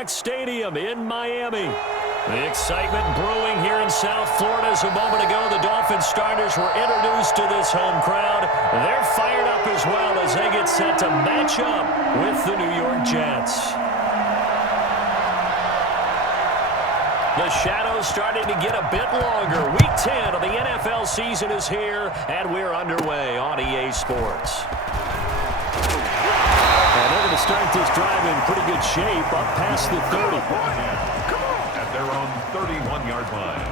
Rock Stadium in Miami. The excitement brewing here in South Florida as a moment ago the Dolphins starters were introduced to this home crowd. They're fired up as well as they get set to match up with the New York Jets. The shadows starting to get a bit longer. Week 10 of the NFL season is here, and we're underway on EA Sports. And they're going to start this drive in pretty good shape up past the 30. At their own 31-yard line.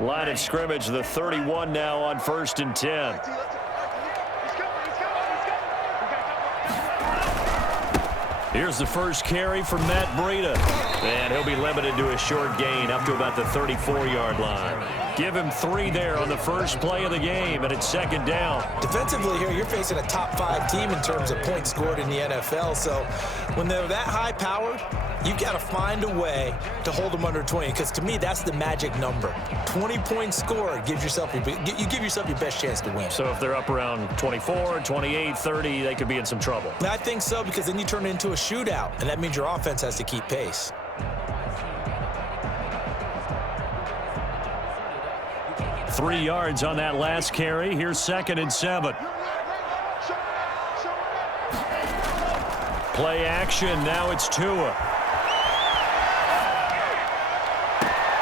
Line of scrimmage, the 31 now on 1st and 10. Here's the first carry for Matt Breida. And he'll be limited to a short gain up to about the 34-yard line. Give him 3 there on the first play of the game, and it's 2nd down. Defensively here, you're facing a top 5 team in terms of points scored in the NFL. So when they're that high-powered, you've got to find a way to hold them under 20, because to me, that's the magic number. 20 points scored gives yourself you give yourself your best chance to win. So if they're up around 24, 28, 30, they could be in some trouble. I think so, because then you turn it into a shootout, and that means your offense has to keep pace. Three yards on that last carry. Here's 2nd and 7. Play action. Now it's Tua.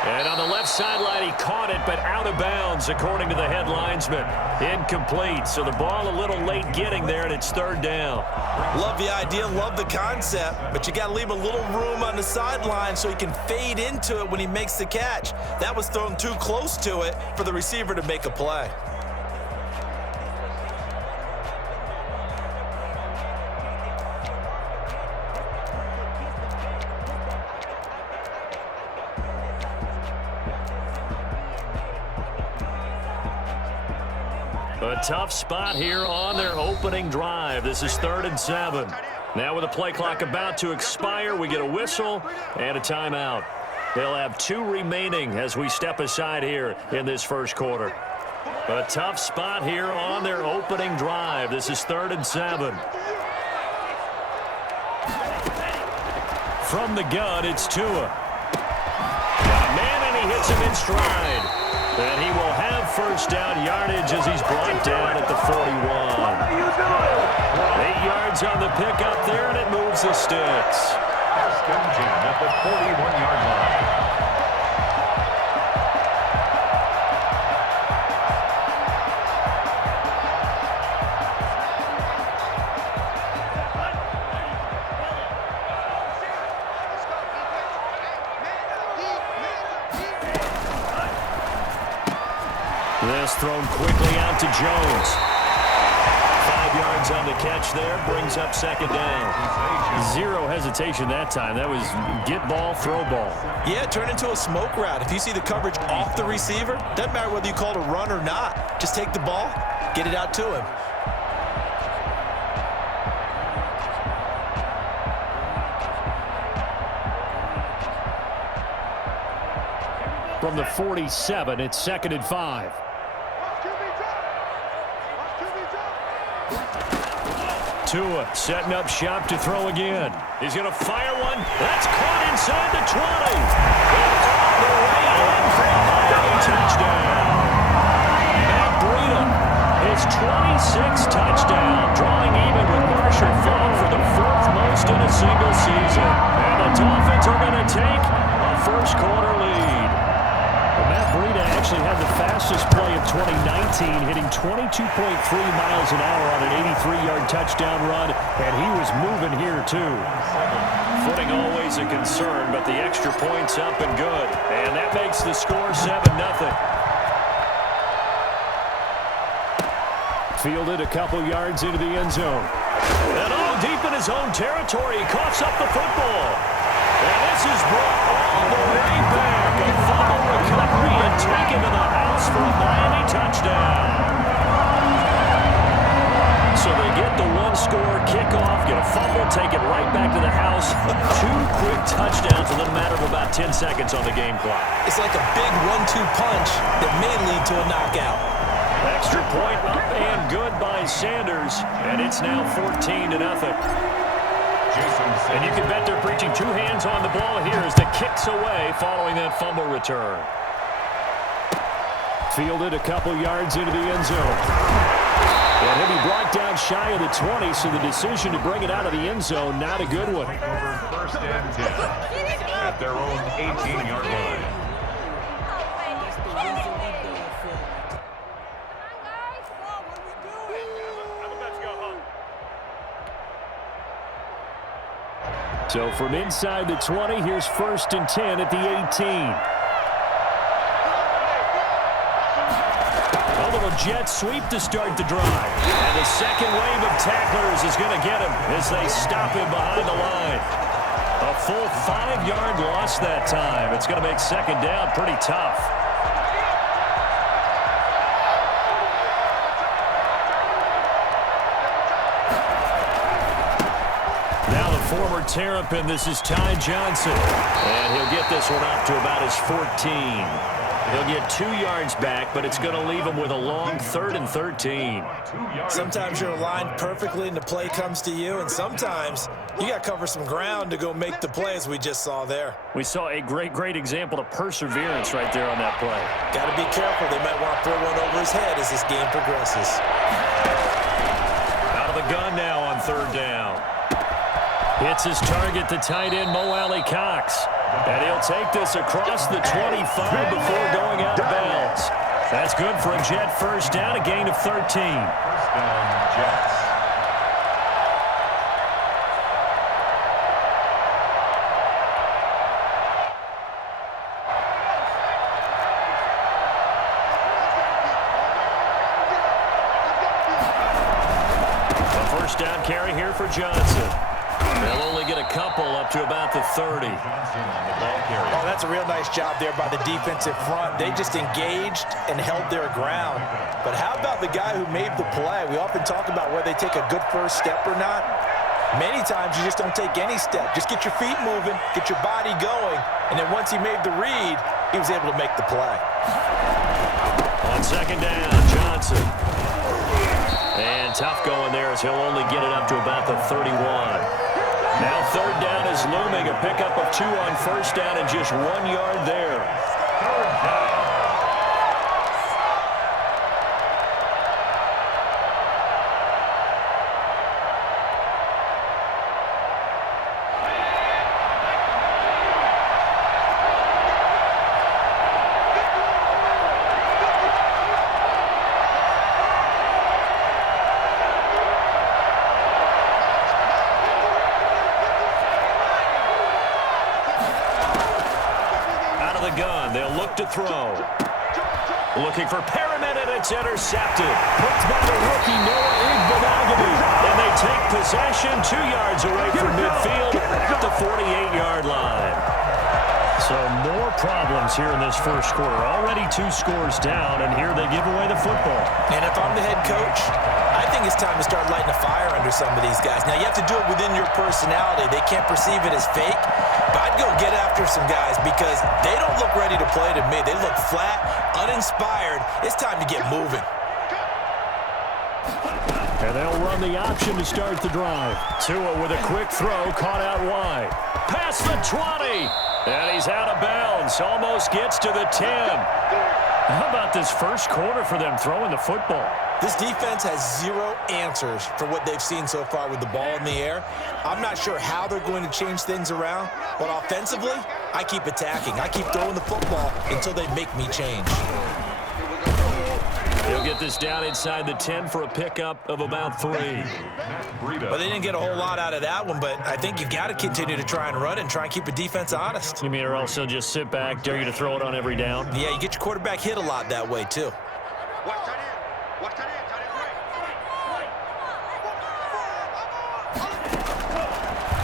And on the left sideline, he caught it, but out of bounds, according to the head linesman. Incomplete, so the ball a little late getting there, and it's 3rd down. Love the idea, love the concept, but you got to leave a little room on the sideline so he can fade into it when he makes the catch. That was thrown too close to it for the receiver to make a play. A tough spot here on their opening drive. This is 3rd and 7. Now with the play clock about to expire, we get a whistle and a timeout. They'll have 2 remaining as we step aside here in this first quarter. A tough spot here on their opening drive. This is 3rd and 7. From the gun, it's Tua. Got a man, and he hits him in stride. And he will have first down yardage as he's brought down at the 41. 8 yards on the pickup there, and it moves the sticks. At the 41-yard line. This thrown quickly out to Jones. 5 yards on the catch there, brings up 2nd down. 0 hesitation that time. That was get ball, throw ball. Yeah, turn into a smoke route. If you see the coverage off the receiver, doesn't matter whether you call it a run or not. Just take the ball, get it out to him. From the 47, it's 2nd and 5. Tua setting up shop to throw again. He's going to fire one. That's caught inside the 20. And all the way in for a Miami touchdown. Matt Breida, his 26th touchdown, drawing even with Marshall Faulk for the 4th most in a single season. And the Dolphins are going to take a first quarter lead. Matt Breida actually had the fastest play of 2019, hitting 22.3 miles an hour on an 83-yard touchdown run, and he was moving here too. Footing always a concern, but the extra point's up and good, and that makes the score 7-0. Fielded a couple yards into the end zone. And all deep in his own territory, he coughs up the football. And this is brought all the way back. A fumble recovery and taken to the house for a Miami touchdown. So they get start the one-score kickoff, get a fumble, take it right back to the house. 2 quick touchdowns in the matter of about 10 seconds on the game clock. It's like a big 1-2 punch that may lead to a knockout. Extra point up and good by Sanders, and it's now 14-0. And you can bet they're preaching 2 hands on the ball here as the kick's away following that fumble return. Fielded a couple yards into the end zone. And he'll be brought down shy of the 20, so the decision to bring it out of the end zone, not a good one. First and 10 at their own 18-yard line. So from inside the 20, here's 1st and 10 at the 18. A little jet sweep to start the drive. And the second wave of tacklers is going to get him as they stop him behind the line. A full 5-yard loss that time. It's going to make second down pretty tough. Now the former Terrapin, this is Ty Johnson. And he'll get this one up to about his 14. He'll get 2 yards back, but it's going to leave him with a long 3rd and 13. Sometimes you're aligned perfectly and the play comes to you, and sometimes you got to cover some ground to go make the play, as we just saw there. We saw a great example of perseverance right there on that play. Got to be careful. They might want to throw one over his head as this game progresses. Out of the gun now on 3rd down. Hits his target, the tight end, Mo Alley Cox. And he'll take this across the 25 before going out of bounds. That's good for a Jet first down, a gain of 13. First down, Jets. A first down carry here for Johnson. They'll only get a couple up to about the 30. Oh, that's a real nice job there by the defensive front. They just engaged and held their ground. But how about the guy who made the play? We often talk about whether they take a good first step or not. Many times you just don't take any step. Just get your feet moving, get your body going, and then once he made the read, he was able to make the play. On second down, Johnson. And tough going there as he'll only get it up to about the 31. Now 3rd down is looming, a pickup of 2 on first down and just 1 yard there. 3rd down. They'll look to throw. Looking for Perriman, and it's intercepted. Picked by the rookie Noah Igbenogany. And they take possession 2 yards away from midfield at the 48-yard line. So more problems here in this first quarter. Already 2 scores down, and here they give away the football. And if I'm the head coach, I think it's time to start lighting a fire under some of these guys. Now, you have to do it within your personality. They can't perceive it as fake. But I'd go get after some guys because they don't look ready to play to me. They look flat, uninspired. It's time to get moving. And they'll run the option to start the drive. Tua with a quick throw, caught out wide. Past the 20. And he's out of bounds. Almost gets to the 10. How about this first quarter for them throwing the football? This defense has 0 answers for what they've seen so far with the ball in the air. I'm not sure how they're going to change things around, but offensively, I keep attacking. I keep throwing the football until they make me change. He'll get this down inside the 10 for a pickup of about 3. Well, they didn't get a whole lot out of that one, but I think you've got to continue to try and run and try and keep the defense honest. You mean, or else they'll just sit back, dare you to throw it on every down? Yeah, you get your quarterback hit a lot that way, too.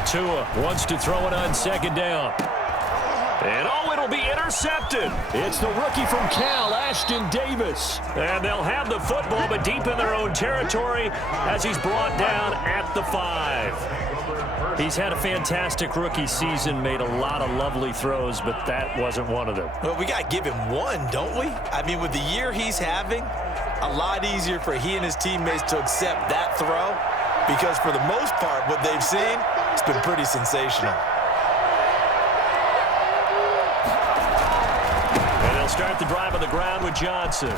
Tua wants to throw it on second down. And, oh, it'll be intercepted. It's the rookie from Cal, Ashton Davis. And they'll have the football, but deep in their own territory as he's brought down at the 5. He's had a fantastic rookie season, made a lot of lovely throws, but that wasn't one of them. Well, we got to give him one, don't we? I mean, with the year he's having, a lot easier for he and his teammates to accept that throw because for the most part, what they've seen, it's been pretty sensational. Start the drive on the ground with Johnson.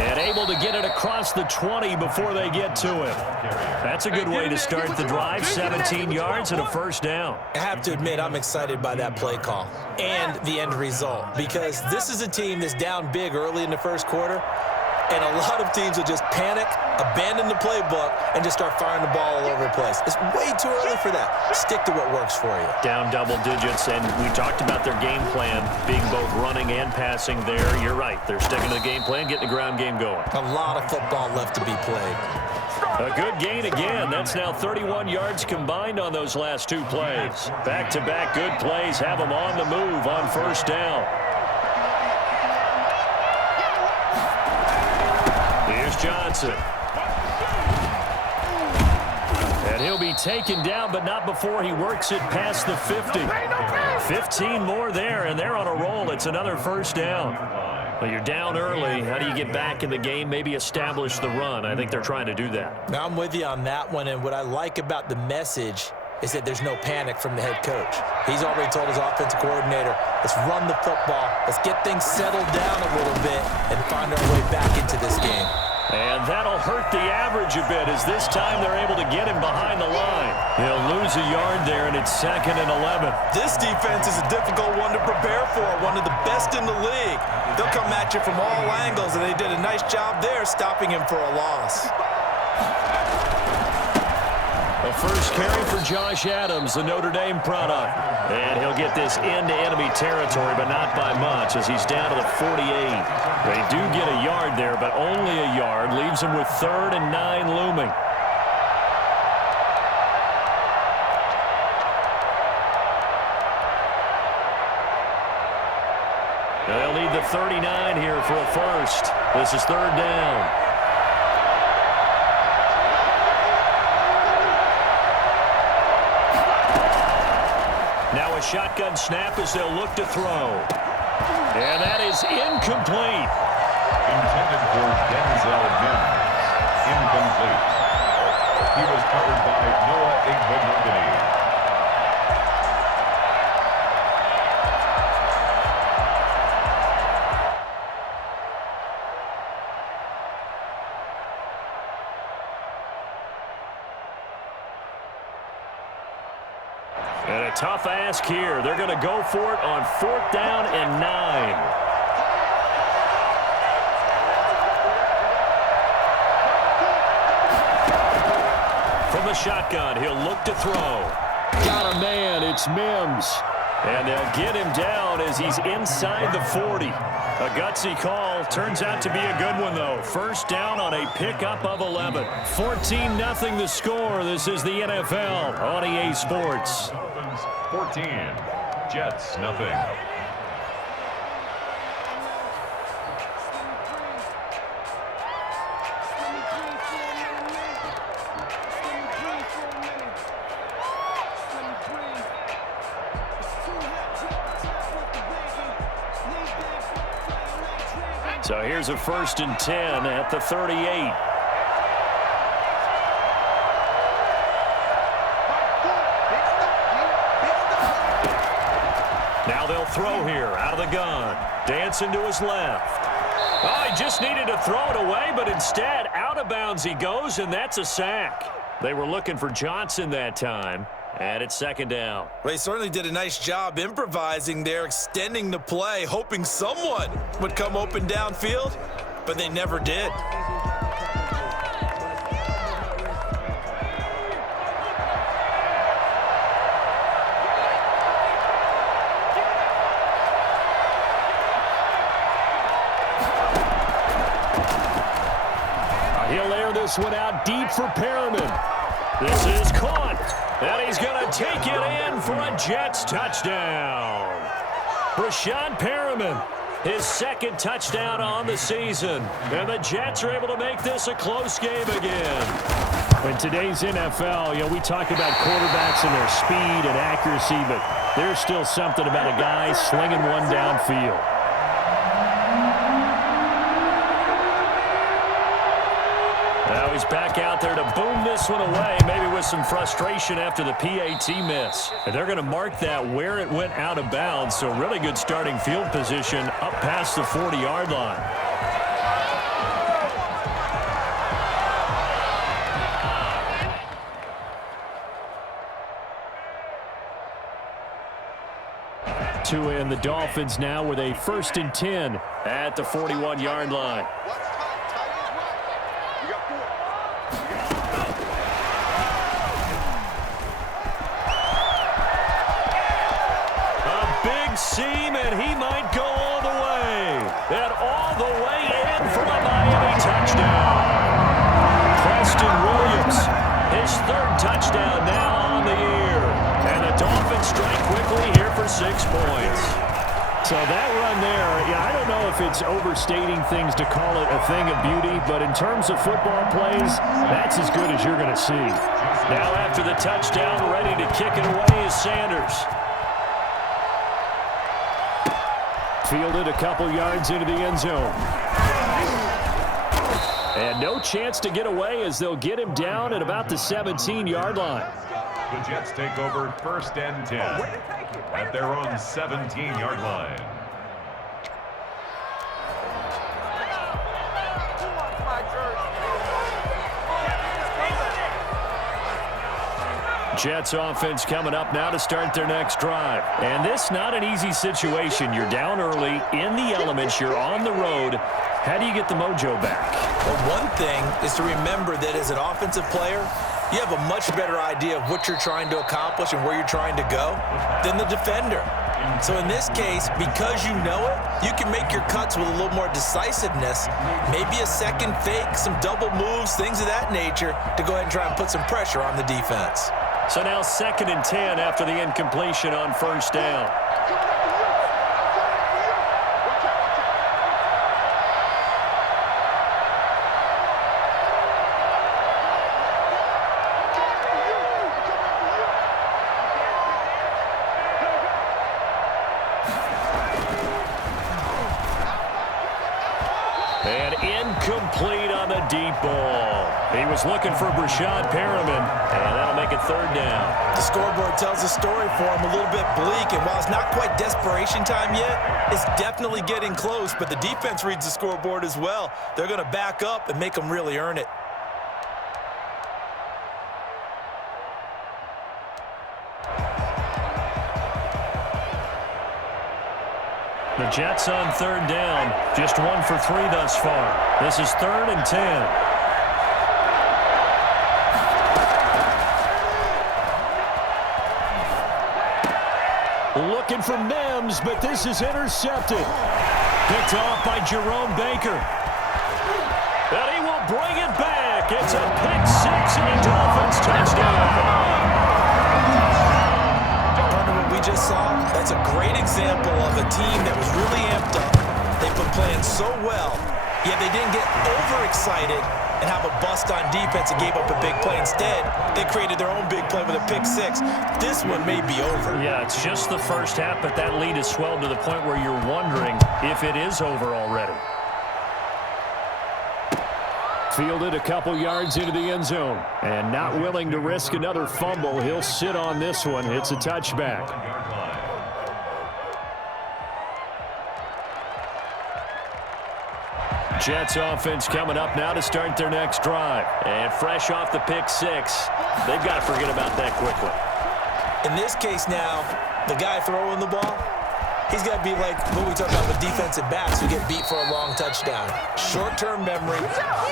And able to get it across the 20 before they get to him. That's a good way to start the drive. 17 yards and a first down. I have to admit, I'm excited by that play call and the end result because this is a team that's down big early in the first quarter, and a lot of teams will just panic, abandon the playbook, and just start firing the ball all over the place. It's way too early for that. Stick to what works for you. Down double digits, and we talked about their game plan being both running and passing there. You're right. They're sticking to the game plan, getting the ground game going. A lot of football left to be played. A good gain again. That's now 31 yards combined on those last two plays. Back-to-back good plays have them on the move on first down. Here's Johnson. And he'll be taken down, but not before he works it past the 50. 15 more there, and they're on a roll. It's another first down. Well, you're down early. How do you get back in the game, maybe establish the run? I think they're trying to do that. Now, I'm with you on that one, and what I like about the message is that there's no panic from the head coach. He's already told his offensive coordinator, let's run the football, let's get things settled down a little bit and find our way back into this game. And that'll hurt the average a bit as this time they're able to get him behind the line. He'll lose a yard there, and it's 2nd and 11. This defense is a difficult one to prepare for, one of the best in the league. They'll come at you from all angles, and they did a nice job there stopping him for a loss. A first carry for Josh Adams, the Notre Dame product. And he'll get this into enemy territory, but not by much as he's down to the 48. They do get a yard there, but only a yard. Leaves him with 3rd and 9 looming. They'll need the 39 here for a first. This is 3rd down. Now a shotgun snap as they'll look to throw. And that is incomplete. Intended for Denzel Mims. Incomplete. He was covered by Noah Igbenogany. And a tough ask here. They're going to go for it on 4th down and 9. From the shotgun, he'll look to throw. Got a man. It's Mims. And they'll get him down as he's inside the 40. A gutsy call. Turns out to be a good one, though. First down on a pickup of 11. 14-0 the score. This is the NFL on EA Sports. 14. Jets, nothing. So here's a 1st and 10 at the 38. Now they'll throw here out of the gun. Dancing to his left. Oh, he just needed to throw it away, but instead out of bounds he goes, and that's a sack. They were looking for Johnson that time. And it's 2nd down. Well, he certainly did a nice job improvising there, extending the play, hoping someone would come open downfield, but they never did. He'll air this one out deep for Perriman. This is caught. And he's going to take it in for a Jets touchdown. Brashad Perriman, his second touchdown on the season. And the Jets are able to make this a close game again. In today's NFL, we talk about quarterbacks and their speed and accuracy, but there's still something about a guy slinging one downfield. Now he's back out there to boom this one away, maybe with some frustration after the PAT miss. And they're going to mark that where it went out of bounds, so really good starting field position up past the 40-yard line. Tua and the Dolphins now with a 1st and 10 at the 41-yard line. Seam, and he might go all the way. And all the way in for a Miami touchdown. Preston Williams, his 3rd touchdown now on the year. And the Dolphins strike quickly here for 6 points. So that run there, I don't know if it's overstating things to call it a thing of beauty, but in terms of football plays, that's as good as you're going to see. Now after the touchdown, ready to kick it away is Sanders. Fielded a couple yards into the end zone. And no chance to get away as they'll get him down at about the 17-yard line. The Jets take over 1st and 10 at their own 17-yard line. Jets offense coming up now to start their next drive. And this not an easy situation. You're down early, in the elements, you're on the road. How do you get the mojo back? Well, one thing is to remember that as an offensive player, you have a much better idea of what you're trying to accomplish and where you're trying to go than the defender. So in this case, because you know it, you can make your cuts with a little more decisiveness, maybe a second fake, some double moves, things of that nature, to go ahead and try and put some pressure on the defense. So now 2nd and 10 after the incompletion on 1st down. And incomplete on the deep ball. He was looking for Brashad Perriman, and that'll make it 3rd down. The scoreboard tells a story for him, a little bit bleak, and while it's not quite desperation time yet, it's definitely getting close, but the defense reads the scoreboard as well. They're going to back up and make them really earn it. The Jets on 3rd down, just 1 for 3 thus far. This is 3rd and 10. Looking for Mims, but this is intercepted. Picked off by Jerome Baker. And he will bring it back. It's a pick 6 and a Dolphins touchdown. We just saw, that's a great example of a team that was really amped up. They've been playing so well, yet they didn't get overexcited and have a bust on defense and gave up a big play. Instead, they created their own big play with a pick 6. This one may be over. Yeah, it's just the first half, but that lead has swelled to the point where you're wondering if it is over already. Fielded a couple yards into the end zone. And not willing to risk another fumble. He'll sit on this one. It's a touchback. Jets offense coming up now to start their next drive. And fresh off the pick 6, they've got to forget about that quickly. In this case now, the guy throwing the ball, he's got to be like what we talk about with defensive backs who get beat for a long touchdown. Short-term memory,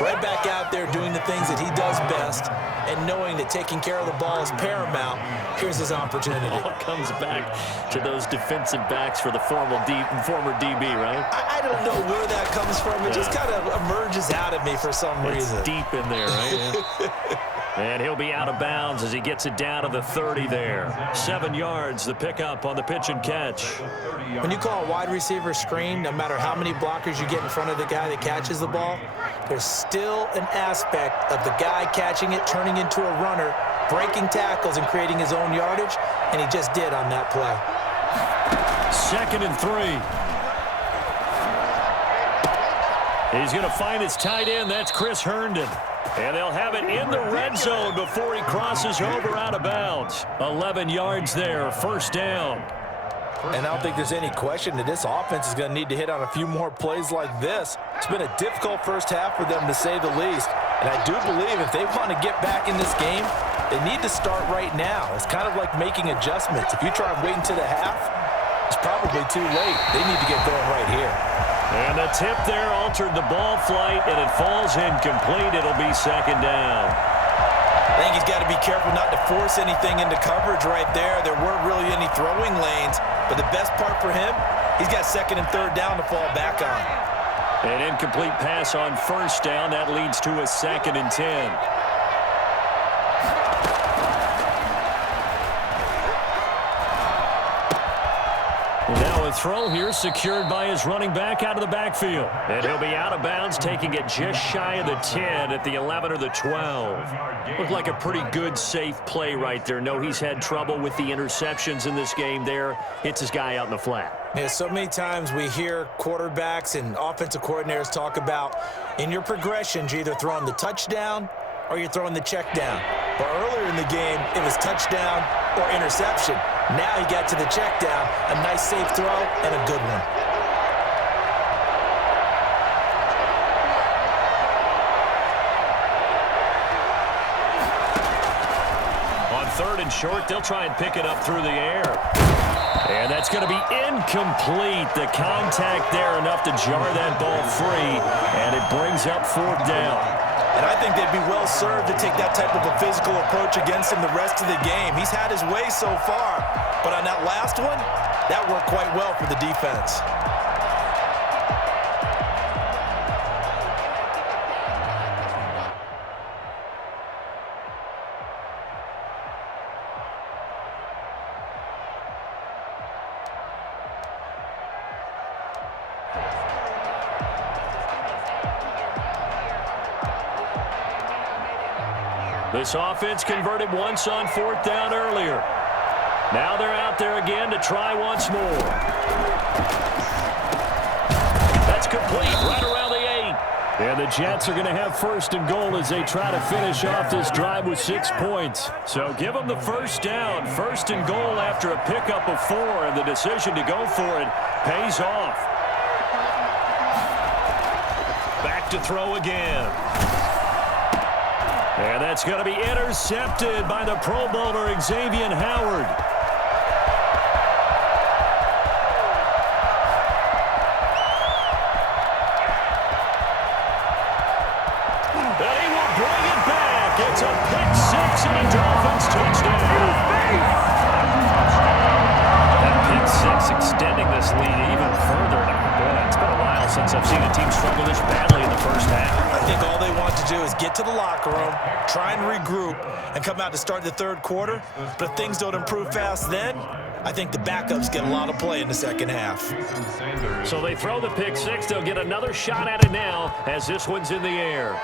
right back out there doing the things that he does best, and knowing that taking care of the ball is paramount. Here's his opportunity. All comes back to those defensive backs for the former DB, right? I don't know where that comes from. It just kind of emerges out of me for some reason. It's deep in there, right? Yeah. And he'll be out of bounds as he gets it down to the 30 there. 7 yards, the pickup on the pitch and catch. When you call a wide receiver screen, no matter how many blockers you get in front of the guy that catches the ball, there's still an aspect of the guy catching it, turning into a runner, breaking tackles and creating his own yardage, and he just did on that play. 2nd and 3. He's going to find his tight end. That's Chris Herndon. And they'll have it in the red zone before he crosses over out of bounds. 11 yards there, 1st down. And I don't think there's any question that this offense is going to need to hit on a few more plays like this. It's been a difficult first half for them, to say the least. And I do believe if they want to get back in this game, they need to start right now. It's kind of like making adjustments. If you try and wait until the half, it's probably too late. They need to get going right here. And the tip there altered the ball flight, and it falls incomplete. It'll be 2nd down. I think he's got to be careful not to force anything into coverage right there. There weren't really any throwing lanes, but the best part for him, he's got 2nd and 3rd down to fall back on. An incomplete pass on 1st down. That leads to a 2nd and 10. Now a throw here secured by his running back out of the backfield. And he'll be out of bounds, taking it just shy of the 10 at the 11 or the 12. Looked like a pretty good, safe play right there. No, he's had trouble with the interceptions in this game there. Hits his guy out in the flat. Yeah, so many times we hear quarterbacks and offensive coordinators talk about in your progressions, you're either throwing the touchdown or you're throwing the check down. But earlier in the game, it was touchdown or interception. Now he got to the check down, a nice safe throw and a good one. On 3rd and short, they'll try and pick it up through the air. And that's going to be incomplete. The contact there enough to jar that ball free, and it brings up 4th down. And I think they'd be well served to take that type of a physical approach against him the rest of the game. He's had his way so far, but on that last one, that worked quite well for the defense. This offense converted once on 4th down earlier. Now they're out there again to try once more. That's complete right around the 8. And the Jets are going to have 1st and goal as they try to finish off this drive with 6 points. So give them the 1st down. 1st and goal after a pickup of 4, and the decision to go for it pays off. Back to throw again. And that's going to be intercepted by the Pro Bowler, Xavier Howard. And he will bring it back. It's a pick 6 and a Dolphins touchdown. That pick 6 extending this lead even further. Boy, it's been a while since I've seen a team struggle this badly in the first half. I think all they want to do is get to the locker room, try and regroup, and come out to start the 3rd quarter. But if things don't improve fast then, I think the backups get a lot of play in the 2nd half. So they throw the pick 6. They'll get another shot at it now as this one's in the air.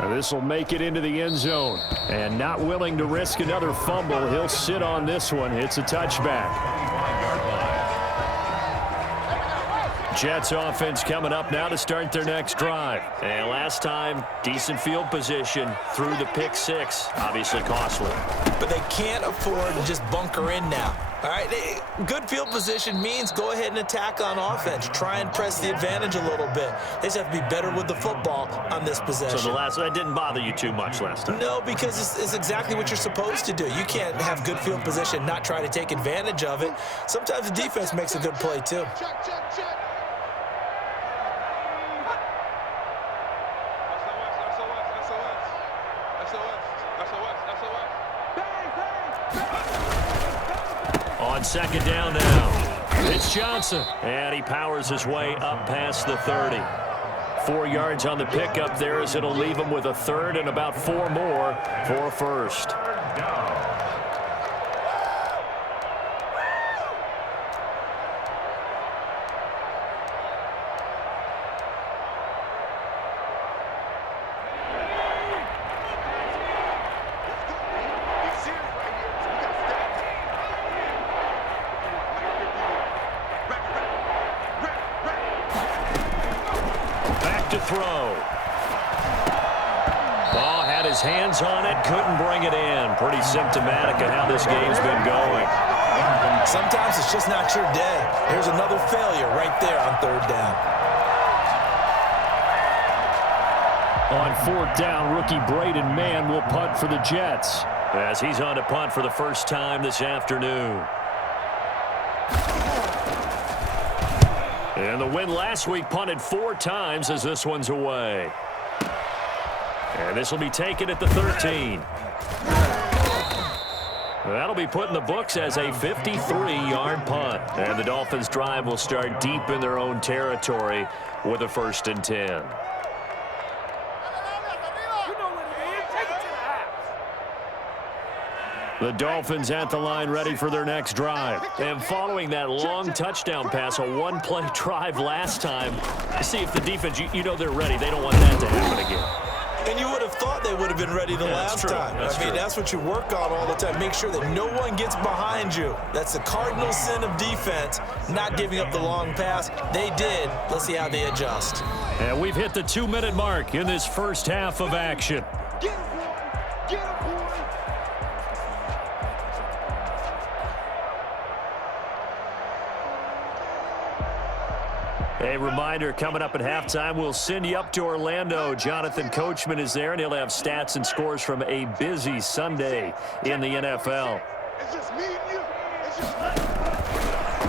Now this will make it into the end zone. And not willing to risk another fumble, he'll sit on this one. It's a touchback. Jets offense coming up now to start their next drive. And last time, decent field position through the pick 6. Obviously costly. But they can't afford to just bunker in now. All right, good field position means go ahead and attack on offense. Try and press the advantage a little bit. They just have to be better with the football on this possession. So that didn't bother you too much last time? No, because it's exactly what you're supposed to do. You can't have good field position, not try to take advantage of it. Sometimes the defense makes a good play too. On 2nd down now, it's Johnson. And he powers his way up past the 30. 4 yards on the pickup there, as it'll leave them with a third and about 4 more for a first. To throw. Ball had his hands on it, couldn't bring it in. Pretty symptomatic of how this game's been going. Sometimes it's just not your day. Here's another failure right there on 3rd down. On 4th down, rookie Braden Mann will punt for the Jets, as he's on to punt for the first time this afternoon. And the win last week punted 4 times as this one's away. And this will be taken at the 13. That'll be put in the books as a 53-yard punt. And the Dolphins' drive will start deep in their own territory with a 1st and 10. The Dolphins at the line, ready for their next drive. And following that long touchdown pass, a 1-play drive last time, see if the defense, you know they're ready. They don't want that to happen again. And you would have thought they would have been ready the last time. I mean, that's what you work on all the time. Make sure that no one gets behind you. That's the cardinal sin of defense, not giving up the long pass. They did. Let's see how they adjust. And we've hit the 2-minute mark in this first half of action. A reminder, coming up at halftime, we'll send you up to Orlando. Jonathan Coachman is there, and he'll have stats and scores from a busy Sunday in the NFL.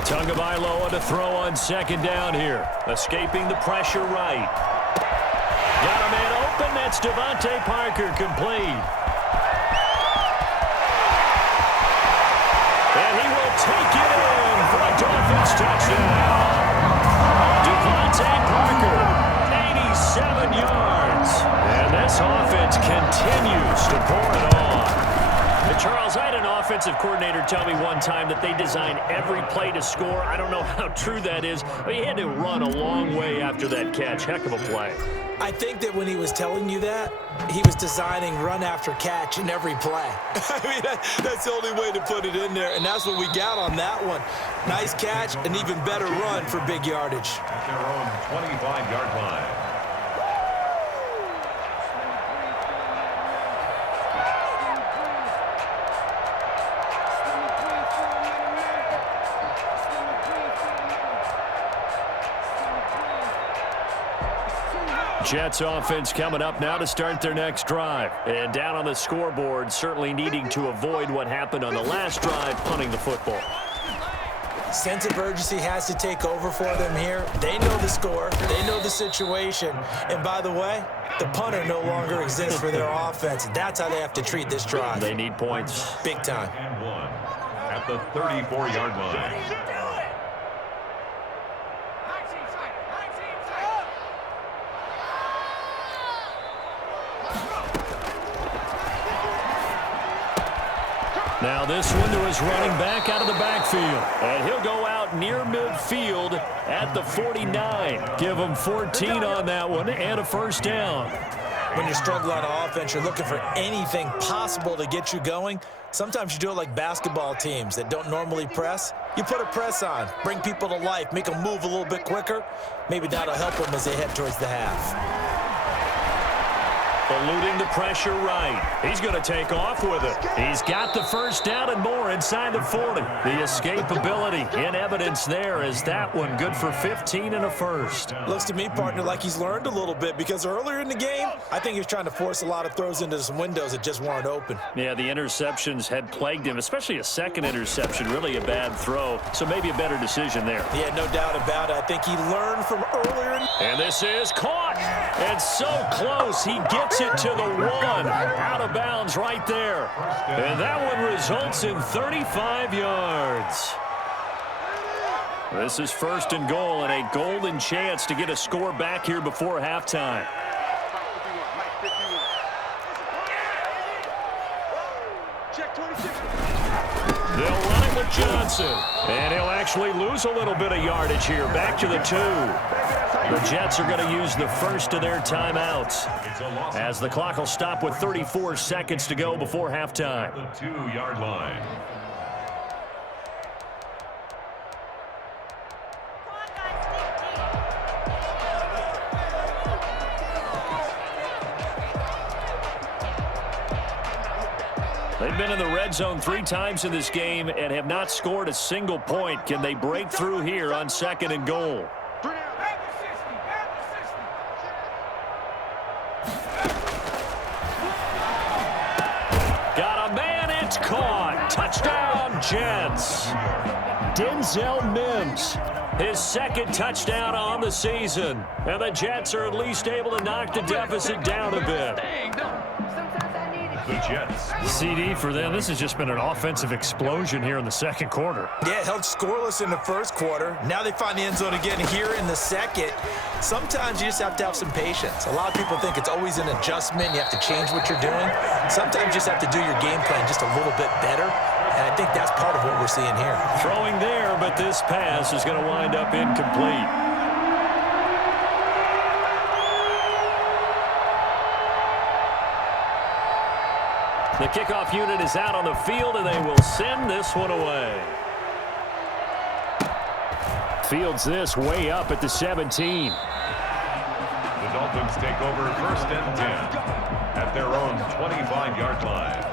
Tagovailoa to throw on 2nd down here. Escaping the pressure right. Got a man open. That's Devontae Parker, complete. And he will take it in for a Dolphins touchdown. Devontae Parker, 87 yards. And this offense continues to pour it on. And Charles, I had an offensive coordinator tell me one time that they design every play to score. I don't know how true that is, but he had to run a long way after that catch. Heck of a play. I think that when he was telling you that, he was designing run after catch in every play. I mean, that's the only way to put it in there, and that's what we got on that one. Nice catch, an even better run for big yardage. At their own 25-yard line. Jets offense coming up now to start their next drive. And down on the scoreboard, certainly needing to avoid what happened on the last drive, punting the football. Sense of urgency has to take over for them here. They know the score. They know the situation. And by the way, the punter no longer exists for their offense. That's how they have to treat this drive. They need points. Big time. And 1 at the 34-yard line. Now this one to his running back out of the backfield. And he'll go out near midfield at the 49. Give him 14 on that one and a 1st down. When you struggle on offense, you're looking for anything possible to get you going. Sometimes you do it like basketball teams that don't normally press. You put a press on, bring people to life, make them move a little bit quicker. Maybe that'll help them as they head towards the half. Eluding the pressure right. He's going to take off with it. He's got the 1st down and more inside the 40. The escapability in evidence there is that one good for 15 and a 1st. Looks to me, partner, like he's learned a little bit because earlier in the game, I think he was trying to force a lot of throws into some windows that just weren't open. Yeah, the interceptions had plagued him, especially a second interception, really a bad throw. So maybe a better decision there. Yeah, no doubt about it. I think he learned from earlier. And this is caught. And so close. He gets it to the 1. Out of bounds right there. And that one results in 35 yards. This is 1st and goal and a golden chance to get a score back here before halftime. They'll run it with Johnson. And he'll actually lose a little bit of yardage here. Back to the 2. The Jets are going to use the first of their timeouts, as the clock will stop with 34 seconds to go before halftime. The 2-yard line. They've been in the red zone 3 times in this game and have not scored a single point. Can they break through here on 2nd and goal? Got a man, it's caught. Touchdown, Jets. Denzel Mims, his 2nd touchdown on the season. And the Jets are at least able to knock the deficit down a bit. The Jets. CD for them, this has just been an offensive explosion here in the 2nd quarter. Yeah, held scoreless in the 1st quarter. Now they find the end zone again here in the 2nd. Sometimes you just have to have some patience. A lot of people think it's always an adjustment. You have to change what you're doing. Sometimes you just have to do your game plan just a little bit better. And I think that's part of what we're seeing here. Throwing there, but this pass is going to wind up incomplete. The kickoff unit is out on the field, and they will send this one away. Fields this way up at the 17. The Dolphins take over 1st and 10 at their own 25-yard line.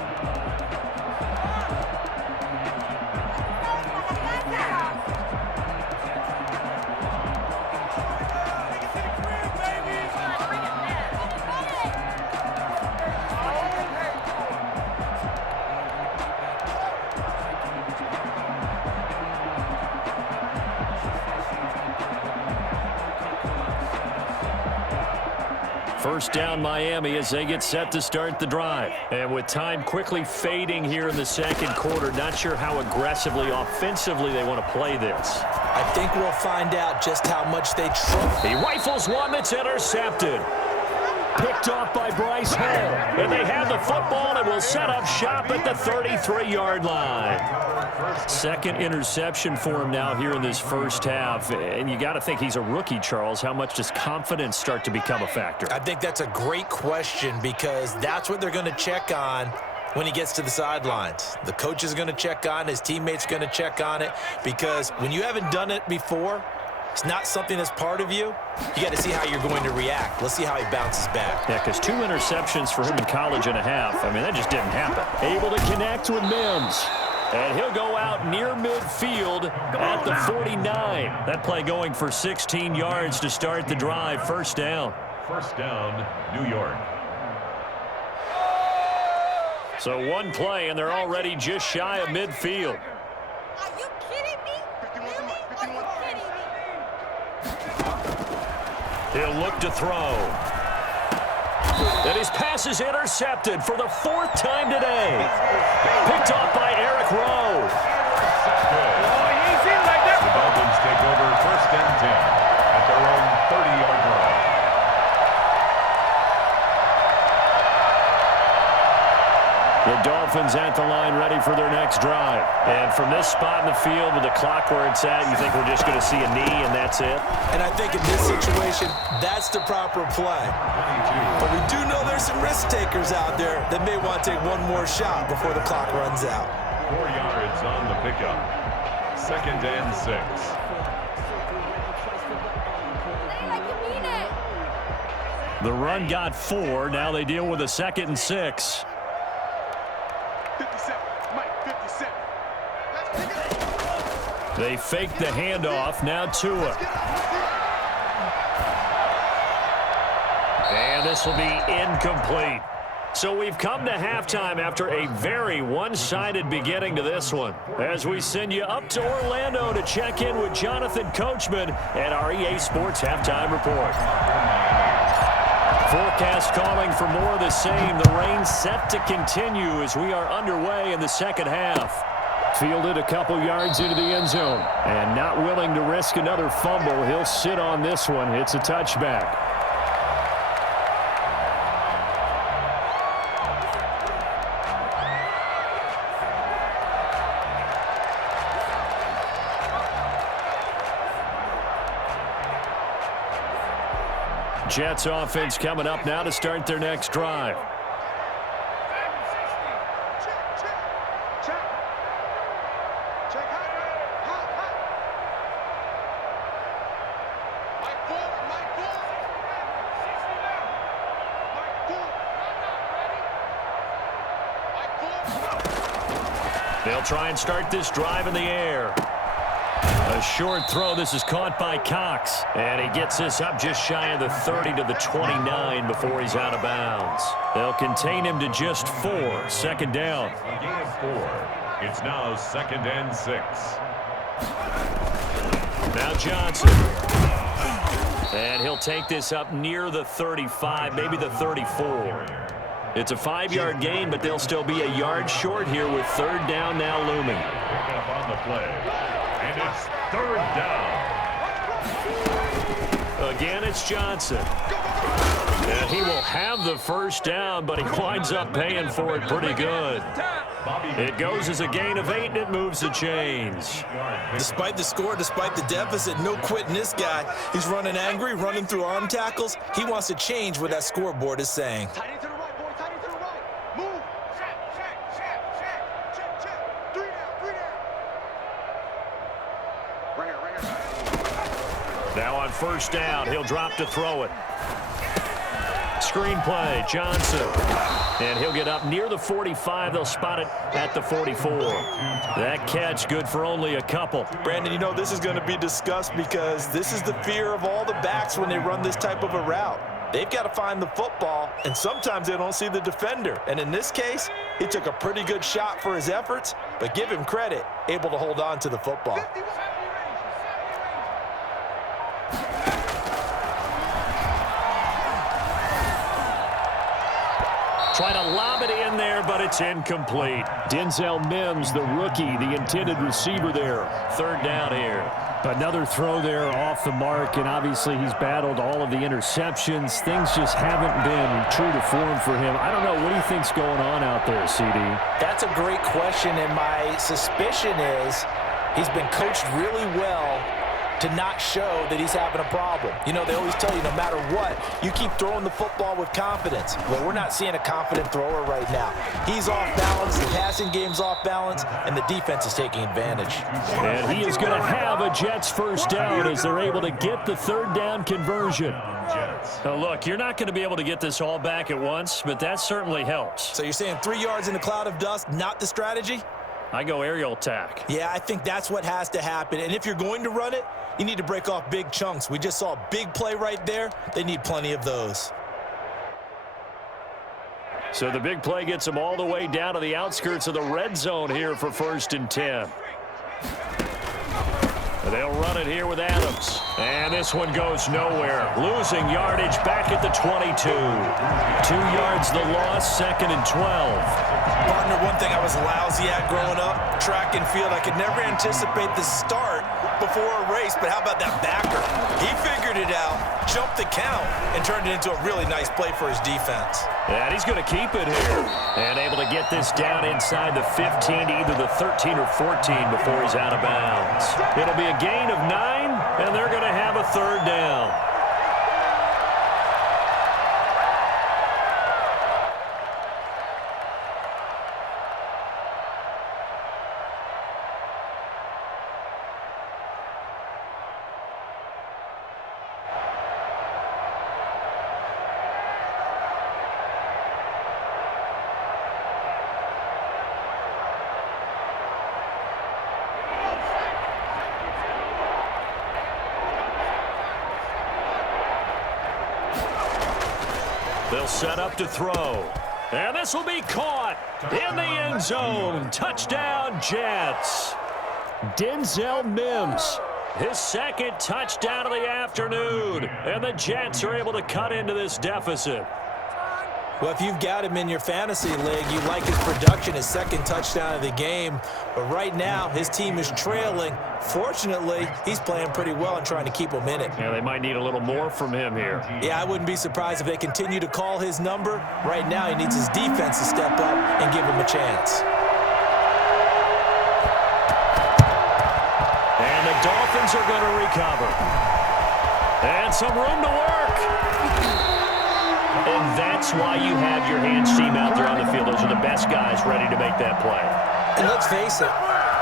First down Miami as they get set to start the drive. And with time quickly fading here in the 2nd quarter, not sure how aggressively, offensively they want to play this. I think we'll find out just how much they trust. He rifles one that's intercepted. Picked off by Bryce Hall. And they have the football and will set up shop at the 33-yard line. 2nd interception for him now here in this 1st half. And you got to think he's a rookie, Charles. How much does confidence start to become a factor? I think that's a great question because that's what they're going to check on when he gets to the sidelines. The coach is going to check on, his teammates going to check on it, because when you haven't done it before, it's not something that's part of you. You got to see how you're going to react. Let's see how he bounces back. Yeah, because 2 interceptions for him in college and a half. I mean, that just didn't happen. Able to connect with Mims. And he'll go out near midfield at the 49. That play going for 16 yards to start the drive. 1st down. 1st down, New York. So 1 play, and they're already just shy of midfield. Are you kidding me? Really? Are you kidding me? He'll look to throw. And his pass is intercepted for the 4th time today. Picked off by Eric Rowe. The Dolphins take over 1st and 10 at their own 30-yard line. The Dolphins at the line ready for their next drive. And from this spot in the field with the clock where it's at, you think we're just going to see a knee and that's it? And I think in this situation, that's the proper play. But we do know there's some risk takers out there that may want to take one more shot before the clock runs out. 4 yards on the pickup. 2nd and 6. Play like you mean it. The run got 4. Now they deal with a 2nd and 6. 57, Mike, 57. They fake the handoff. Now Tua. And this will be incomplete. So we've come to halftime after a very one-sided beginning to this one. As we send you up to Orlando to check in with Jonathan Coachman at our EA Sports Halftime Report. Forecast calling for more of the same. The rain set to continue as we are underway in the 2nd half. Fielded a couple yards into the end zone. And not willing to risk another fumble. He'll sit on this one. It's a touchback. Jets offense coming up now to start their next drive. They'll try and start this drive in the air. A short throw. This is caught by Cox. And he gets this up just shy of the 30 to the 29 before he's out of bounds. They'll contain him to just 4. Second down. A gain of 4. It's now 2nd and 6. Now Johnson. And he'll take this up near the 35, maybe the 34. It's a 5-yard gain, but they'll still be a yard short here with 3rd down now looming. Pick up on the play. And it's 3rd down. Again, it's Johnson. And he will have the 1st down, but he winds up paying for it pretty good. It goes as a gain of 8, and it moves the chains. Despite the score, despite the deficit, no quitting this guy. He's running angry, running through arm tackles. He wants to change what that scoreboard is saying. Now on 1st down, he'll drop to throw it. Screen play, Johnson. And he'll get up near the 45. They'll spot it at the 44. That catch good for only a couple. Brandon, you know this is going to be discussed because this is the fear of all the backs when they run this type of a route. They've got to find the football, and sometimes they don't see the defender. And in this case, he took a pretty good shot for his efforts, but give him credit, able to hold on to the football. Trying to lob it in there, but it's incomplete. Denzel Mims, the rookie, the intended receiver there. 3rd down here. Another throw there off the mark, and obviously he's battled all of the interceptions. Things just haven't been true to form for him. I don't know. What do you think's going on out there, CD? That's a great question, and my suspicion is he's been coached really well to not show that he's having a problem. You know, they always tell you no matter what, you keep throwing the football with confidence. Well, we're not seeing a confident thrower right now. He's off balance, the passing game's off balance, and the defense is taking advantage. And he is going to have a Jets 1st down as they're able to get the 3rd down conversion. Now look, you're not going to be able to get this all back at once, but that certainly helps. So you're saying 3 yards in a cloud of dust, not the strategy? I go aerial attack. Yeah, I think that's what has to happen. And if you're going to run it, you need to break off big chunks. We just saw a big play right there. They need plenty of those. So the big play gets them all the way down to the outskirts of the red zone here for 1st and 10. They'll run it here with Adams. And this one goes nowhere. Losing yardage back at the 22. 2 yards the loss, 2nd and 12. Partner, one thing I was lousy at growing up, track and field. I could never anticipate the start before a race, but how about that backer? He figured it out, jumped the count, and turned it into a really nice play for his defense. And he's going to keep it here. And able to get this down inside the 15 to either the 13 or 14 before he's out of bounds. It'll be a gain of 9, and they're going to have a 3rd down. They'll set up to throw. And this will be caught in the end zone. Touchdown, Jets. Denzel Mims, his 2nd touchdown of the afternoon. And the Jets are able to cut into this deficit. Well, if you've got him in your fantasy league, you like his production, his second touchdown of the game. But right now, his team is trailing. Fortunately, he's playing pretty well and trying to keep him in it. Yeah, they might need a little more from him here. Yeah, I wouldn't be surprised if they continue to call his number. Right now, he needs his defense to step up and give him a chance. And the Dolphins are going to recover. And some room to work. And that's why you have your hands team out there on the field. Those are the best guys ready to make that play. And let's face it,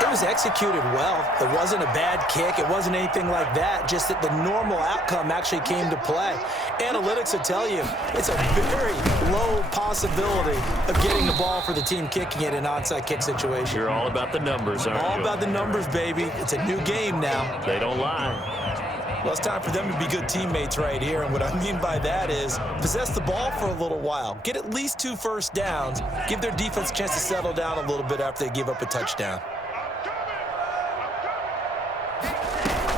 it was executed well. It wasn't a bad kick. It wasn't anything like that. Just that the normal outcome actually came to play. Analytics will tell you it's a very low possibility of getting the ball for the team kicking it in an onside kick situation. You're all about the numbers, aren't you? All about the numbers, baby. It's a new game now. They don't lie. Well, it's time for them to be good teammates right here, and what I mean by that is possess the ball for a little while, get at least 2 first downs, give their defense a chance to settle down a little bit after they give up a touchdown.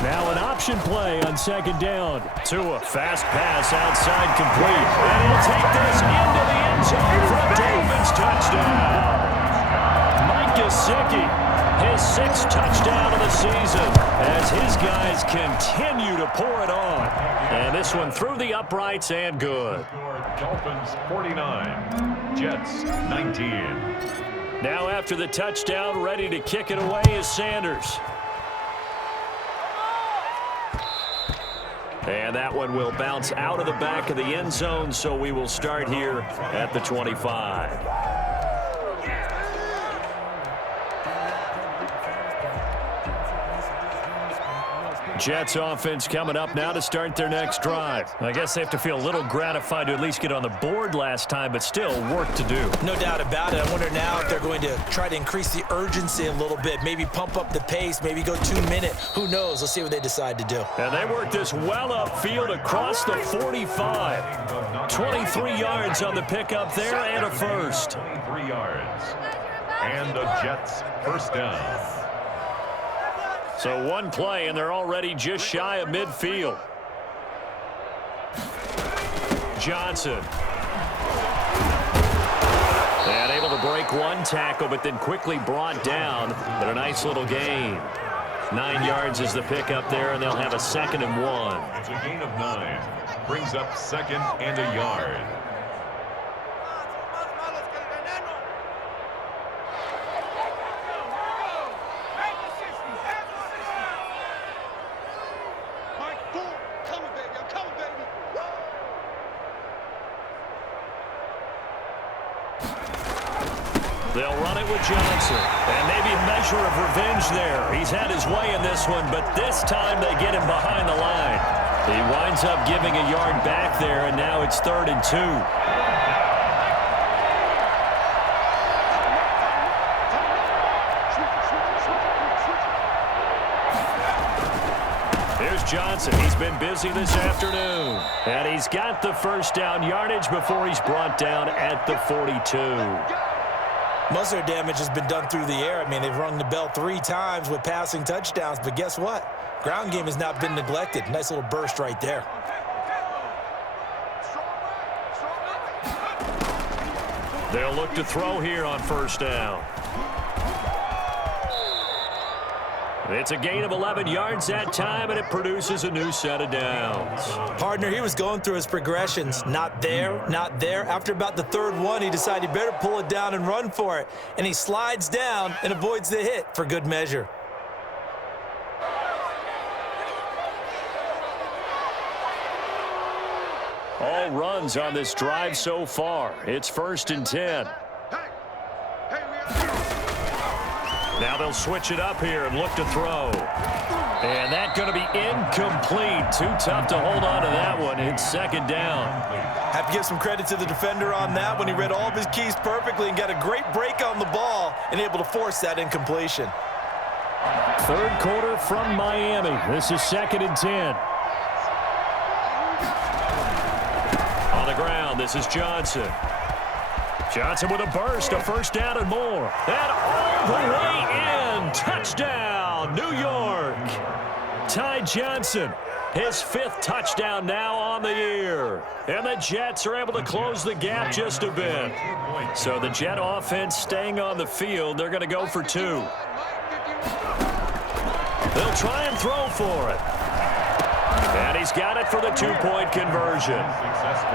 Now an option play on second down. Tua, fast pass outside complete. And he'll take this into the end zone for a Dolphins touchdown. Mike Gesicki, his 6th touchdown of the season as his guys continue to pour it on. And this one through the uprights and good. Dolphins 49, Jets 19. Now after the touchdown, ready to kick it away is Sanders. And that one will bounce out of the back of the end zone, so we will start here at the 25. Jets offense coming up now to start their next drive. I guess they have to feel a little gratified to at least get on the board last time, but still work to do. No doubt about it. I wonder now if they're going to try to increase the urgency a little bit, maybe pump up the pace, maybe go 2-minute. Who knows? Let's see what they decide to do. And they work this well upfield across the 45. 23 yards on the pickup there and a first. 23 yards. And the Jets first down. So one play, and they're already just shy of midfield. Johnson. And able to break one tackle, but then quickly brought down. But a nice little gain. 9 yards is the pickup there, and they'll have a 2nd and 1. It's a gain of 9. Brings up 2nd and a yard. They'll run it with Johnson. And maybe a measure of revenge there. He's had his way in this one, but this time they get him behind the line. He winds up giving a yard back there, and now it's 3rd and 2. Here's Johnson. He's been busy this afternoon. And he's got the first down yardage before he's brought down at the 42. Most of their damage has been done through the air. I mean, they've rung the bell 3 times with passing touchdowns, but guess what? Ground game has not been neglected. Nice little burst right there. They'll look to throw here on first down. It's a gain of 11 yards that time, and it produces a new set of downs. Partner, he was going through his progressions. Not there, not there. After about the 3rd one, he decided he better pull it down and run for it. And he slides down and avoids the hit for good measure. All runs on this drive so far. It's 1st and 10. Now they'll switch it up here and look to throw. And that's going to be incomplete. Too tough to hold on to that one. It's 2nd down. Have to give some credit to the defender on that one. He read all of his keys perfectly and got a great break on the ball and able to force that incompletion. 3rd quarter from Miami. This is 2nd and 10. On the ground, this is Johnson. Johnson with a burst, a first down and more. And all the way in. Touchdown, New York. Ty Johnson His 5th touchdown now on the year. And the Jets are able to close the gap just a bit. So the Jet offense staying on the field. They're going to go for 2. They'll try and throw for it. And he's got it for the 2-point conversion.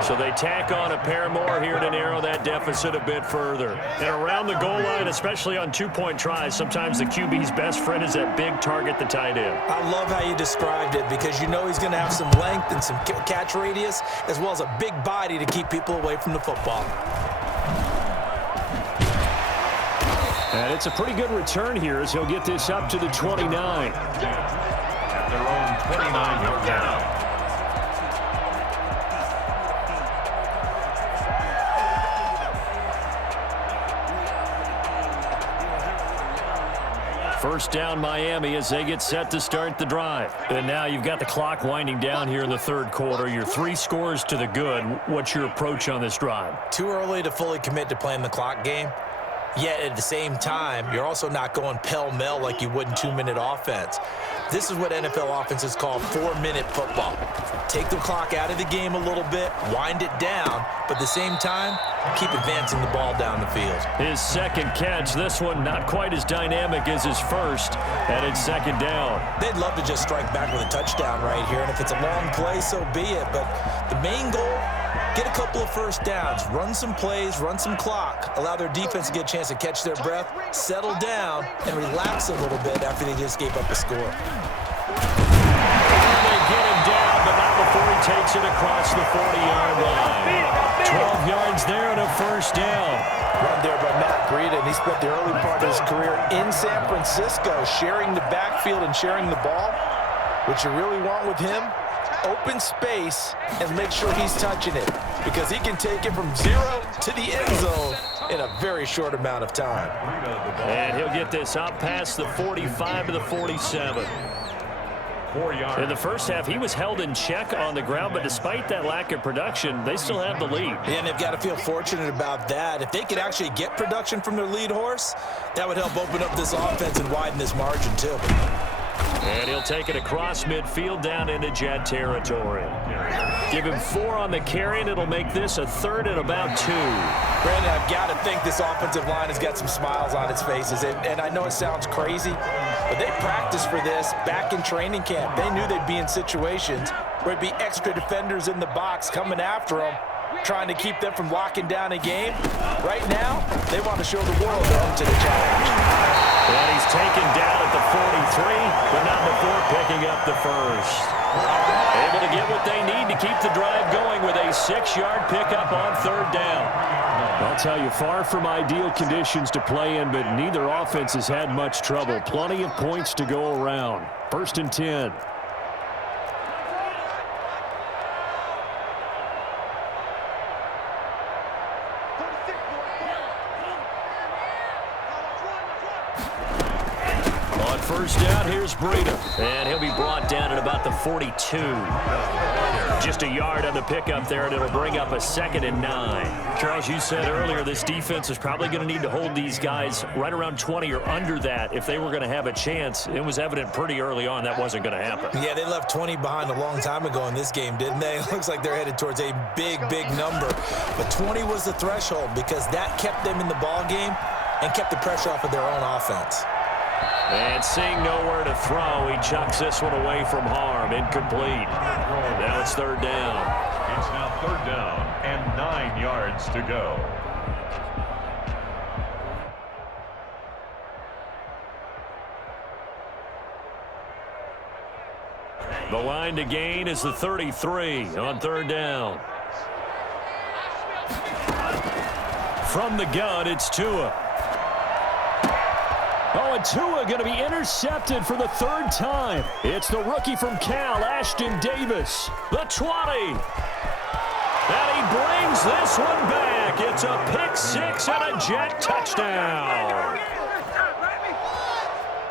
So they tack on a pair more here to narrow that deficit a bit further. And around the goal line, especially on 2-point tries, sometimes the QB's best friend is that big target, the tight end. I love how you described it because you know he's going to have some length and some catch radius as well as a big body to keep people away from the football. And it's a pretty good return here as he'll get this up to the 29. At their own 29-yard line. First down Miami as they get set to start the drive. And now you've got the clock winding down here in the 3rd quarter. You're 3 scores to the good. What's your approach on this drive? Too early to fully commit to playing the clock game. Yet at the same time, you're also not going pell-mell like you would in 2-minute offense. This is what NFL offenses call 4-minute football. Take the clock out of the game a little bit, wind it down, but at the same time, keep advancing the ball down the field. His 2nd catch, this one not quite as dynamic as his first, and it's 2nd down. They'd love to just strike back with a touchdown right here, and if it's a long play, so be it. But the main goal, get a couple of first downs, run some plays, run some clock, allow their defense to get a chance to catch their breath, settle down, and relax a little bit after they just gave up a score. They get him down, but not before he takes it across the 40-yard line. 12 yards there and a first down. Run there by Matt Breida, and he spent the early part of his career in San Francisco sharing the backfield and sharing the ball. What you really want with him, open space and make sure he's touching it because he can take it from 0 to the end zone in a very short amount of time. And he'll get this up past the 45 to the 47. 4 yards. In the first half, he was held in check on the ground, but despite that lack of production, they still have the lead. And they've got to feel fortunate about that. If they could actually get production from their lead horse, that would help open up this offense and widen this margin too. And he'll take it across midfield down into Jet territory. Give him 4 on the carry, and it'll make this a 3rd and about 2. Brandon, I've got to think this offensive line has got some smiles on its faces. And I know it sounds crazy, but they practiced for this back in training camp. They knew they'd be in situations where it'd be extra defenders in the box coming after them, trying to keep them from locking down a game. Right now, they want to show the world they're up to the challenge. And he's taken down at the 43, but not before picking up the first. Able to get what they need to keep the drive going with a 6-yard pickup on 3rd down. I'll tell you, far from ideal conditions to play in, but neither offense has had much trouble. Plenty of points to go around. 1st and 10. First down, here's Breida. And he'll be brought down at about the 42. Just a yard on the pickup there, and it'll bring up a 2nd and 9. Charles, you said earlier this defense is probably going to need to hold these guys right around 20 or under that if they were going to have a chance. It was evident pretty early on that wasn't going to happen. Yeah, they left 20 behind a long time ago in this game, didn't they? It looks like they're headed towards a big, big number. But 20 was the threshold because that kept them in the ball game and kept the pressure off of their own offense. And seeing nowhere to throw, he chucks this one away from harm. Incomplete. Now it's 3rd down. It's now 3rd down and 9 yards to go. The line to gain is the 33 on 3rd down. From the gun, it's Tua. Oh, and Tua going to be intercepted for the 3rd time. It's the rookie from Cal, Ashton Davis. The 20. And he brings this one back. It's a pick 6 and a Jet touchdown.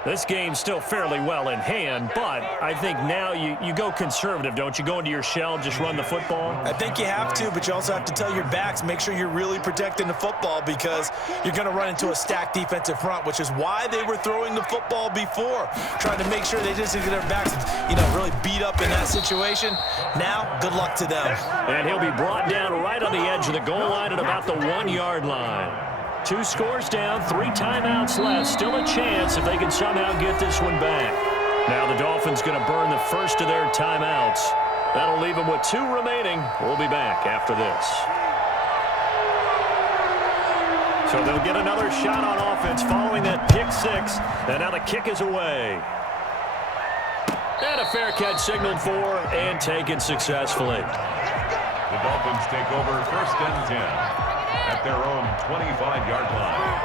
This game's still fairly well in hand, but I think now you go conservative, don't you? Go into your shell, just run the football? I think you have to, but you also have to tell your backs, make sure you're really protecting the football because you're going to run into a stacked defensive front, which is why they were throwing the football before, trying to make sure they just get their backs, really beat up in that situation. Now, good luck to them. And he'll be brought down right on the edge of the goal line at about the 1-yard line. 2 scores down, 3 timeouts left. Still a chance if they can somehow get this one back. Now the Dolphins going to burn the first of their timeouts. That'll leave them with 2 remaining. We'll be back after this. So they'll get another shot on offense following that pick 6. And now the kick is away. And a fair catch signaled for and taken successfully. The Dolphins take over first and 10. At their own 25-yard line.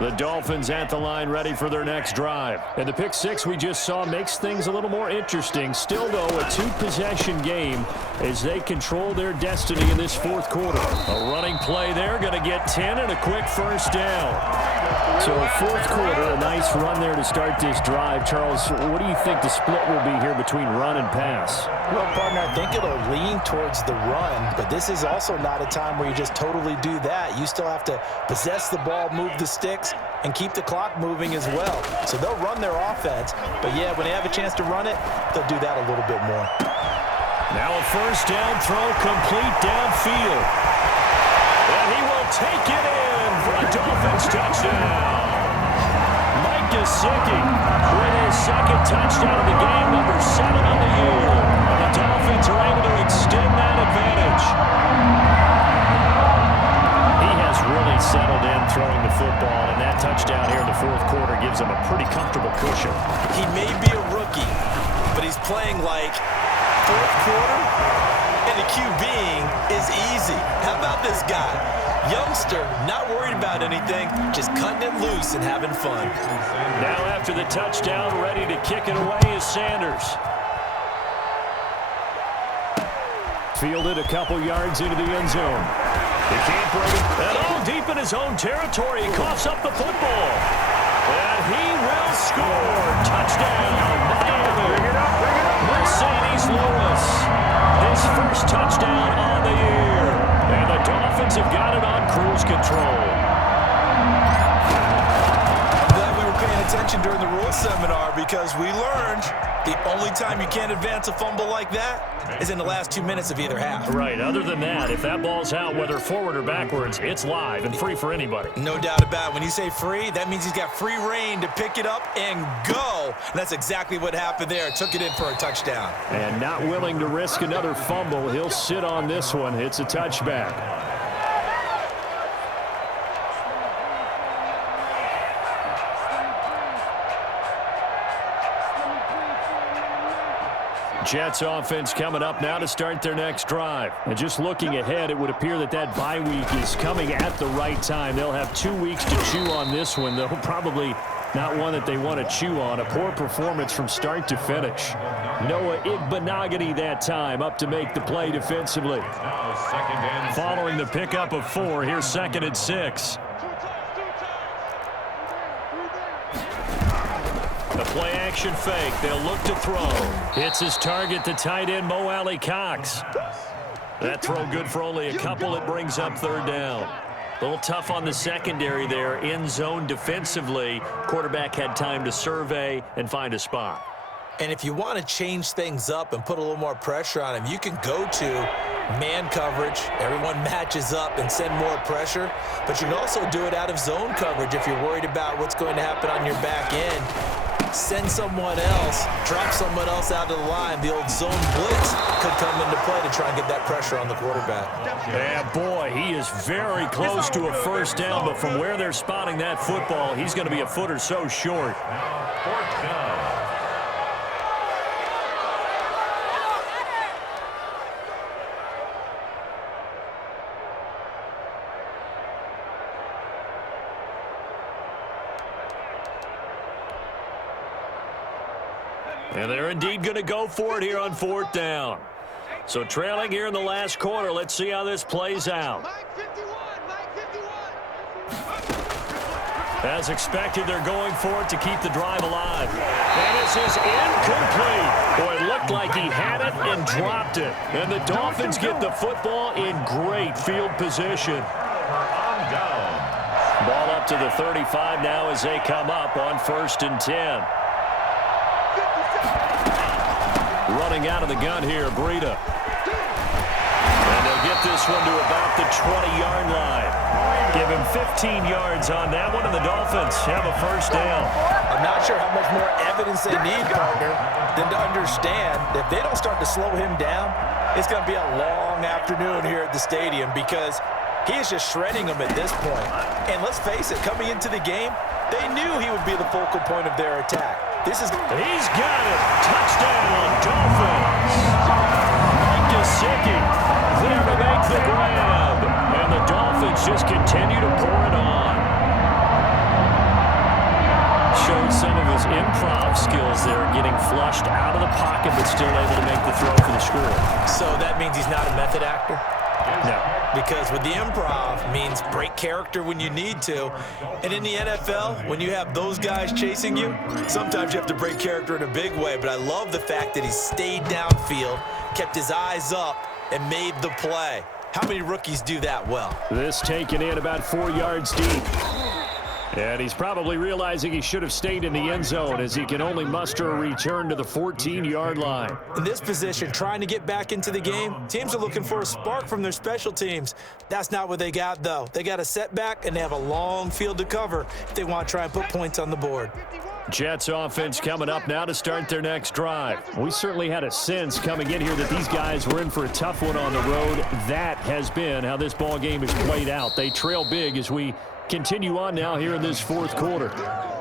The Dolphins at the line ready for their next drive. And the pick 6 we just saw makes things a little more interesting. Still, though, a 2-possession game as they control their destiny in this 4th quarter. A running play there, going to get 10 and a quick first down. So 4th quarter, a nice run there to start this drive. Charles, what do you think the split will be here between run and pass? Well, partner, I think it'll lean towards the run, but this is also not a time where you just totally do that. You still have to possess the ball, move the sticks, and keep the clock moving as well. So they'll run their offense, but yeah, when they have a chance to run it, they'll do that a little bit more. Now a first down throw complete downfield. And he will take it in for a Dolphins touchdown. Mike Gesicki with his 2nd touchdown of the game, number 7 on the year. The Dolphins are able to extend that advantage. He has really settled in throwing the football, and that touchdown here in the 4th quarter gives him a pretty comfortable cushion. He may be a rookie, but he's playing like 4th quarter, and the QBing is easy. How about this guy? Youngster, not worried about anything, just cutting it loose and having fun. Now after the touchdown, ready to kick it away is Sanders. Fielded a couple yards into the end zone. He can't break it. And all deep in his own territory, he coughs up the football. And he will score. Touchdown, Miami. Mercedes Lewis. His first touchdown on the year. And the Dolphins have got it on cruise control. Glad we were paying attention during the rules seminar because we learned the only time you can't advance a fumble like that is in the last 2 minutes of either half. Right. Other than that, if that ball's out, whether forward or backwards, it's live and free for anybody. No doubt about it. When you say free, that means he's got free reign to pick it up and go. And that's exactly what happened there. Took it in for a touchdown. And not willing to risk another fumble, he'll sit on this one. It's a touchback. Jets offense coming up now to start their next drive. And just looking ahead, it would appear that that bye week is coming at the right time. They'll have 2 weeks to chew on this one, though probably not one that they want to chew on. A poor performance from start to finish. Noah Igbenogany that time up to make the play defensively. Following the pickup of 4, here's 2nd and 6. The play action fake. They'll look to throw. Hits his target, the tight end, Mo Alley Cox. That throw good for only a couple. It brings up 3rd down. A little tough on the secondary there. In zone defensively. Quarterback had time to survey and find a spot. And if you want to change things up and put a little more pressure on him, you can go to man coverage. Everyone matches up and send more pressure. But you can also do it out of zone coverage if you're worried about what's going to happen on your back end. Send someone else, drop someone else out of the line. The old zone blitz could come into play to try and get that pressure on the quarterback. Yeah, boy, he is very close to a first down, but from where they're spotting that football, he's going to be a foot or so short. 4th down. And they're indeed going to go for it here on 4th down. So trailing here in the last quarter, let's see how this plays out. Mike 51, Mike 51. As expected, they're going for it to keep the drive alive. And this is incomplete. Boy, it looked like he had it and dropped it. And the Dolphins get the football in great field position. Ball up to the 35 now as they come up on 1st and 10. Running out of the gun here, Breida. And they'll get this one to about the 20-yard line. Give him 15 yards on that one, and the Dolphins have a first down. I'm not sure how much more evidence they need, partner, than to understand that if they don't start to slow him down, it's going to be a long afternoon here at the stadium because he is just shredding them at this point. And let's face it, coming into the game, they knew he would be the focal point of their attack. He's got it. Touchdown, Dolphins. Mike Gesicki there to make the grab. And the Dolphins just continue to pour it on. Showed some of his improv skills there, getting flushed out of the pocket, but still able to make the throw for the score. So that means he's not a method actor? No. Because with the improv means break character when you need to. And in the NFL, when you have those guys chasing you, sometimes you have to break character in a big way. But I love the fact that he stayed downfield, kept his eyes up, and made the play. How many rookies do that well? This taken in about 4 yards deep. And he's probably realizing he should have stayed in the end zone as he can only muster a return to the 14-yard line. In this position, trying to get back into the game, teams are looking for a spark from their special teams. That's not what they got, though. They got a setback, and they have a long field to cover if they want to try and put points on the board. Jets offense coming up now to start their next drive. We certainly had a sense coming in here that these guys were in for a tough one on the road. That has been how this ball game has played out. They trail big as we continue on now here in this 4th quarter.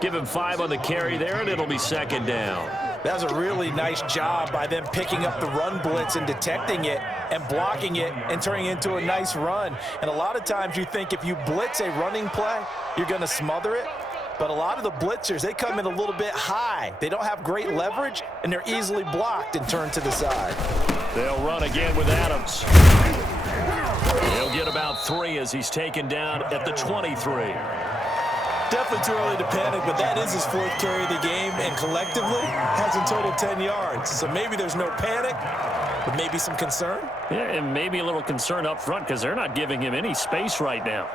Give him 5 on the carry there, and it'll be 2nd down. That was a really nice job by them picking up the run blitz and detecting it and blocking it and turning it into a nice run. And a lot of times you think if you blitz a running play, you're going to smother it. But a lot of the blitzers, they come in a little bit high. They don't have great leverage, and they're easily blocked and turned to the side. They'll run again with Adams. He'll get about 3 as he's taken down at the 23. Definitely too early to panic, but that is his 4th carry of the game, and collectively has in total 10 yards. So maybe there's no panic, but maybe some concern. Yeah, and maybe a little concern up front because they're not giving him any space right now.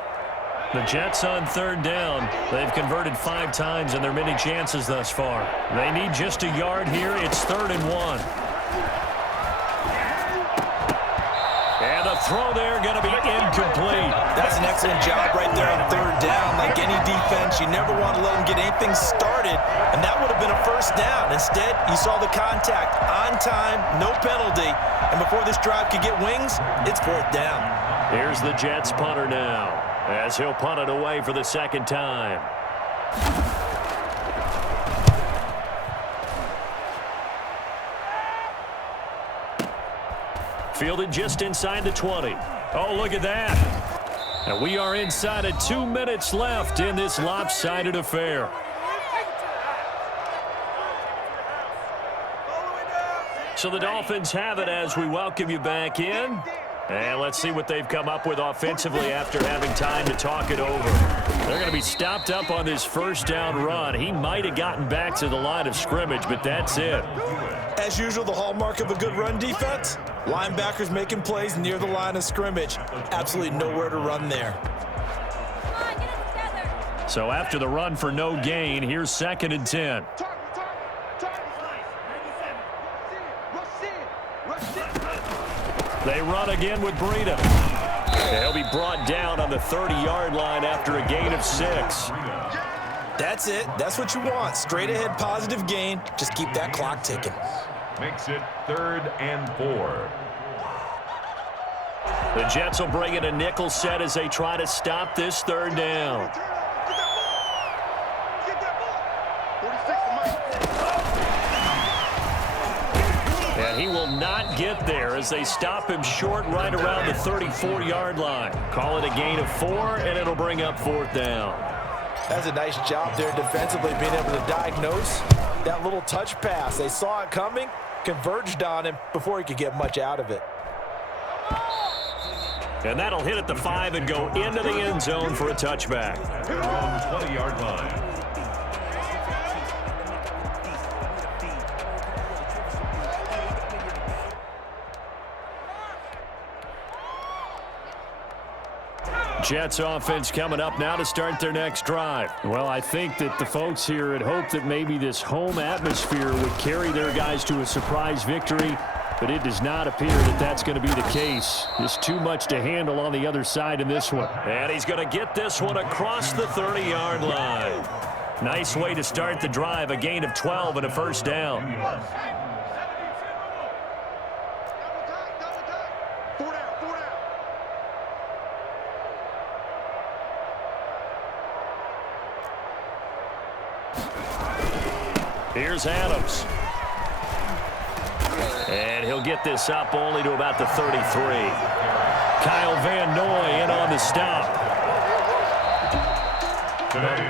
The Jets on 3rd down. They've converted 5 times in their many chances thus far. They need just a yard here. It's 3rd and 1. And the throw there going to be incomplete. That's an excellent job right there on 3rd down. Like any defense, you never want to let them get anything started, and that would have been a first down. Instead, you saw the contact on time, no penalty, and before this drive could get wings, it's 4th down. Here's the Jets punter now, as he'll punt it away for the 2nd time. Fielded just inside the 20. Oh, look at that. And we are inside of 2 minutes left in this lopsided affair. So the Dolphins have it as we welcome you back in. And let's see what they've come up with offensively after having time to talk it over. They're going to be stopped up on this 1st down run. He might have gotten back to the line of scrimmage, but that's it. As usual, the hallmark of a good run defense, linebackers making plays near the line of scrimmage. Absolutely nowhere to run there. So after the run for no gain, here's 2nd and 10. They run again with Breida. He'll be brought down on the 30-yard line after a gain of 6. That's it. That's what you want. Straight ahead positive gain. Just keep that clock ticking. Makes it 3rd and 4. The Jets will bring in a nickel set as they try to stop this 3rd down. And he will not get there as they stop him short right around the 34-yard line. Call it a gain of 4, and it'll bring up 4th down. That's a nice job there defensively, being able to diagnose that little touch pass. They saw it coming, converged on him before he could get much out of it. And that'll hit at the 5 and go into the end zone for a touchback. On the 20-yard line. Jets offense coming up now to start their next drive. Well, I think that the folks here had hoped that maybe this home atmosphere would carry their guys to a surprise victory, but it does not appear that that's going to be the case. Just too much to handle on the other side in this one. And he's going to get this one across the 30-yard line. Nice way to start the drive, a gain of 12 and a first down. Here's Adams. And he'll get this up only to about the 33. Kyle Van Noy in on the stop. Today,